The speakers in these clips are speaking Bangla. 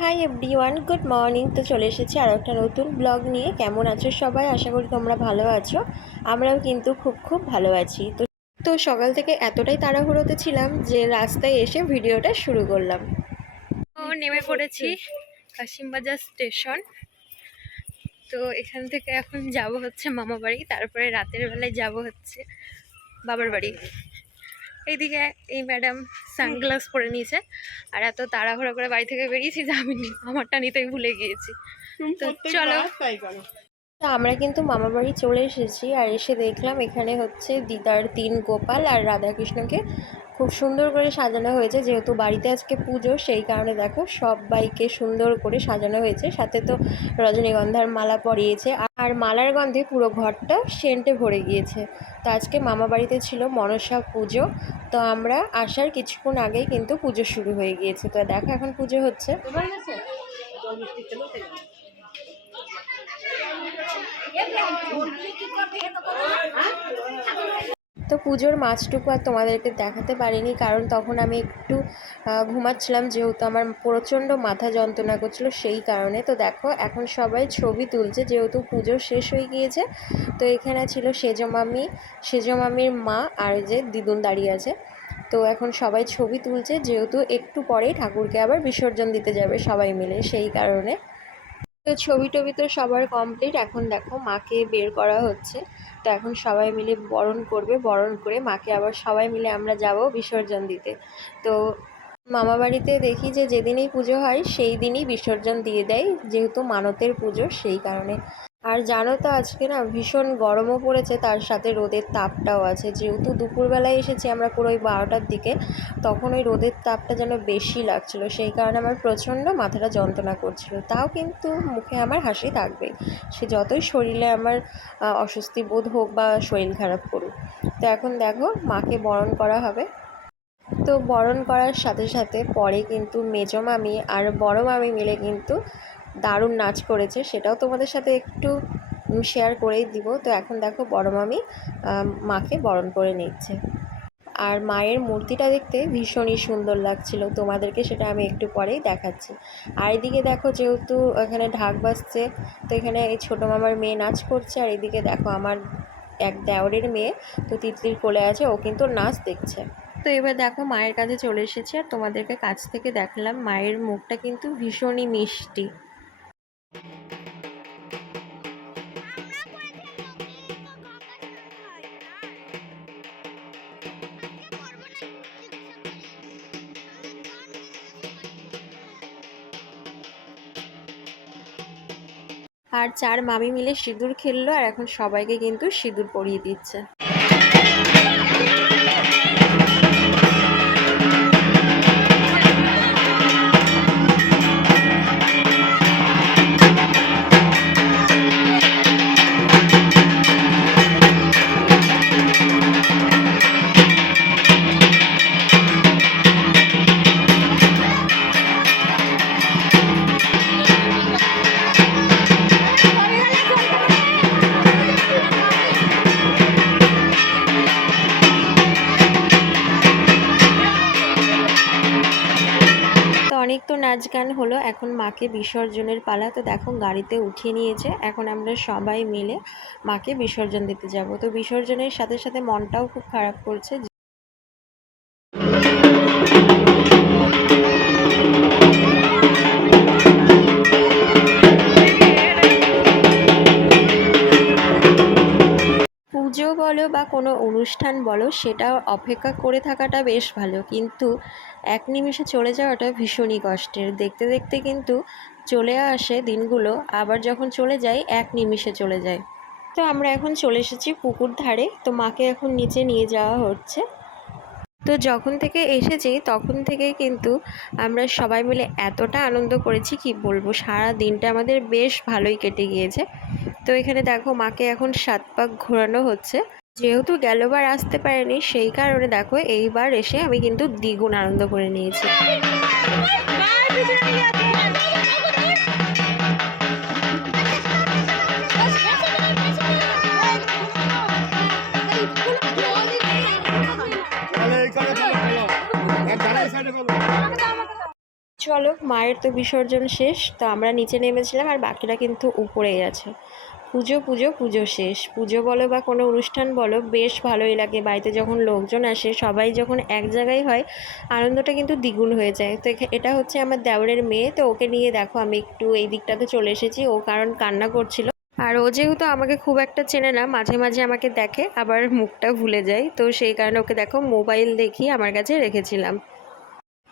Hi everyone, good morning. তো চলে এসেছি আরও একটা নতুন ব্লগ নিয়ে। কেমন আছো সবাই? আশা করি তোমরা ভালো আছো। আমরাও কিন্তু খুব ভালো আছি। তো সকাল থেকে এতটাই তাড়াহুড়োতে ছিলাম যে রাস্তায় এসে ভিডিওটা শুরু করলাম। তো নেমে পড়েছি কাশিমবাজার স্টেশন। তো এখান থেকে এখন যাব হচ্ছে মামা বাড়ি, তারপরে রাতের বেলায় যাব হচ্ছে বাবার বাড়ি। এইদিকে এই ম্যাডাম সানগ্লাস পরে নিয়েছে, আর এত তাড়াহুড়ো করে বাড়ি থেকে বেরিয়েছি যে আমি আমারটা নিতেই ভুলে গিয়েছি। তো চলো, তো আমরা কিন্তু মামা বাড়ি চলে এসেছি। আর এসে দেখলাম এখানে হচ্ছে দিদার 3 গোপাল আর রাধাকৃষ্ণকে খুব সুন্দর করে সাজানো হয়েছে। যেহেতু বাড়িতে আজকে পুজো, সেই কারণে দেখো সবাইকে সুন্দর করে সাজানো হয়েছে। সাথে তো রজনীগন্ধার মালা পরিয়েছে, আর মালার গন্ধে পুরো ঘরটা সেন্টে ভরে গিয়েছে। তো আজকে মামা বাড়িতে ছিল মনসা পুজো। তো আমরা আসার কিছুক্ষণ আগেই কিন্তু পুজো শুরু হয়ে গিয়েছে। তো দেখো এখন পুজো হচ্ছে। তো পুজোর মাঝটুকু আর তোমাদেরকে দেখাতে পারিনি, কারণ তখন আমি একটু ঘুমাচ্ছিলাম, যেহেতু আমার প্রচণ্ড মাথা যন্ত্রণা করছিলো সেই কারণে। তো দেখো এখন সবাই ছবি তুলছে, যেহেতু পুজো শেষ হয়ে গিয়েছে। তো এখানে ছিল সেজো মামির মা আর যে দিদুন দাঁড়িয়ে আছে। তো এখন সবাই ছবি তুলছে, যেহেতু একটু পরেই ঠাকুরকে আবার বিসর্জন দিতে যাবে সবাই মিলে, সেই কারণে। তো ছবি টবি তো সবার কমপ্লিট। এখন দেখো মাকে বের করা হচ্ছে। তো এখন সবাই মিলে বরণ করবে, বরণ করে মাকে আবার সবাই মিলে আমরা যাব বিসর্জন দিতে। তো মামা বাড়িতে দেখি যে যেদিনই পুজো হয় সেই দিনই বিসর্জন দিয়ে দেয়, যেহেতু মানতের পুজো সেই কারণে। আর জানো তো আজকে না ভীষণ গরমও পড়েছে, তার সাথে রোদের তাপটাও আছে। যেহেতু দুপুরবেলায় এসেছি আমরা পুরো ওই 12টার দিকে, তখন ওই রোদের তাপটা যেন বেশি লাগছিল, সেই কারণে আমার প্রচণ্ড মাথাটা যন্ত্রণা করছিল। তাও কিন্তু মুখে আমার হাসি থাকবে, সে যতই শরীরে আমার অস্বস্তি বোধ হোক বা শরীর খারাপ করুক। তো এখন দেখো মাকে বরণ করা হবে। তো বরণ করার সাথে সাথে পরে কিন্তু মেজো মামি আর বড় মামি মিলে কিন্তু দারুণ নাচ করেছে, সেটাও তোমাদের সাথে একটু শেয়ার করেই দিব। তো এখন দেখো বড় মামি মাকে বরণ করে নিচ্ছে। আর মায়ের মূর্তিটা দেখতে ভীষণই সুন্দর লাগছিল, তোমাদেরকে সেটা আমি একটু পরেই দেখাচ্ছি। আর এদিকে দেখো যেহেতু এখানে ঢাক বাজছে, তো এখানে এই ছোটো মামার মেয়ে নাচ করছে। আর এদিকে দেখো আমার এক দেওরের মেয়ে তো তিতলির কোলে আছে, ও কিন্তু নাচ দেখছে। তো এবার দেখো মায়ের কাছে চলে এসেছি, আর তোমাদেরকে কাছ থেকে দেখালাম মায়ের মুখটা কিন্তু ভীষণই মিষ্টি। আর 4 মামি মিলে সিঁদুর খেললো, আর এখন সবাইকে কিন্তু সিঁদুর পরিয়ে দিচ্ছে। অনেক তো নাচ গান হলো, এখন মাকে বিসর্জনের পালা। তো দেখো গাড়িতে উঠিয়ে নিয়েছে, এখন আমরা সবাই মিলে মাকে বিসর্জন দিতে যাব। তো বিসর্জনের সাথে সাথে মনটাও খুব খারাপ করছে। পুজো বলো বা কোনো অনুষ্ঠান বলো, সেটা অপেক্ষা করে থাকাটা বেশ ভালো, কিন্তু এক নিমিষে চলে যাওয়াটা ভীষণই কষ্টের। দেখতে দেখতে কিন্তু চলে আসে দিনগুলো, আবার যখন চলে যায় এক নিমিষে চলে যায়। তো আমরা এখন চলে এসেছি পুকুর ধারে। তো মাকে এখন নিচে নিয়ে যাওয়া হচ্ছে। তো যখন থেকে এসেছি তখন থেকেই কিন্তু আমরা সবাই মিলে এতটা আনন্দ করেছি কি বলবো, সারা দিনটা আমাদের বেশ ভালোই কেটে গিয়েছে। তো এখানে দেখো মাকে এখন 7 পাক ঘোরানো হচ্ছে। যেহেতু গেলবার আসতে পারেনি, সেই কারণে দেখো এইবার এসে আমি কিন্তু দ্বিগুণ আনন্দ করে নিয়েছি। চলো মায়ের তো বিসর্জন শেষ, তো আমরা নিচে নেমেছিলাম আর বাকিরা কিন্তু উপরেই আছে। পুজো পুজো পুজো শেষ। পুজো বলো বা কোনো অনুষ্ঠান বলো, বেশ ভালোই লাগে। বাড়িতে যখন লোকজন আসে, সবাই যখন এক জায়গায় হয়, আনন্দটা কিন্তু দ্বিগুণ হয়ে যায়। তো এটা হচ্ছে আমার দেওরের মেয়ে, তো ওকে নিয়ে দেখো আমি একটু এই দিকটাতে চলে এসেছি। ও কারণ কান্না করছিল, আর ও যেহেতু আমাকে খুব একটা চেনে না, মাঝে মাঝে আমাকে দেখে আবার মুখটা ভুলে যায়, তো সেই কারণে ওকে দেখো মোবাইল দেখিয়ে আমার কাছে রেখেছিলাম।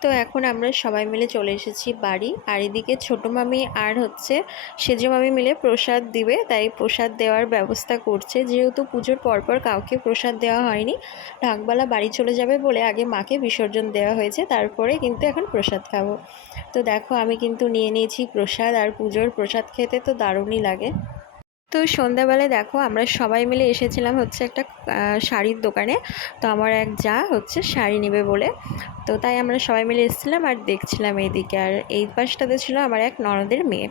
তো এখন আমরা সবাই মিলে চলে এসেছি বাড়ি। আর এদিকে ছোটো মামি আর হচ্ছে সেজো মামি মিলে প্রসাদ দিবে, তাই প্রসাদ দেওয়ার ব্যবস্থা করছে। যেহেতু পুজোর পরপর কাউকে প্রসাদ দেওয়া হয়নি, ঢাকবালা বাড়ি চলে যাবে বলে আগে মাকে বিসর্জন দেওয়া হয়েছে, তারপরে কিন্তু এখন প্রসাদ খাবো। তো দেখো আমি কিন্তু নিয়ে নিয়েছি প্রসাদ, আর পুজোর প্রসাদ খেতে তো দারুণই লাগে। তো সন্ধ্যাবেলায় দেখো আমরা সবাই মিলে এসেছিলাম হচ্ছে একটা শাড়ির দোকানে। তো আমার এক যা হচ্ছে শাড়ি নেবে বলে, তো তাই আমরা সবাই মিলে এসেছিলাম আর দেখছিলাম এইদিকে। আর এই পাশটাতে ছিল আমার এক ননদের মেয়ে।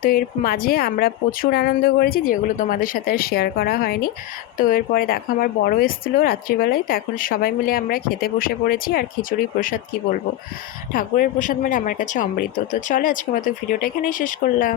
তো এর মাঝে আমরা প্রচুর আনন্দ করেছি, যেগুলো তোমাদের সাথে আর শেয়ার করা হয়নি। তো এরপরে দেখো আমার বড় এসেছিলো রাত্রিবেলায়, তো এখন সবাই মিলে আমরা খেতে বসে পড়েছি। আর খিচুড়ি প্রসাদ কি বলবো, ঠাকুরের প্রসাদ মানে আমার কাছে অমৃত। তো চলে আজকের মতো ভিডিওটা এখানেই শেষ করলাম।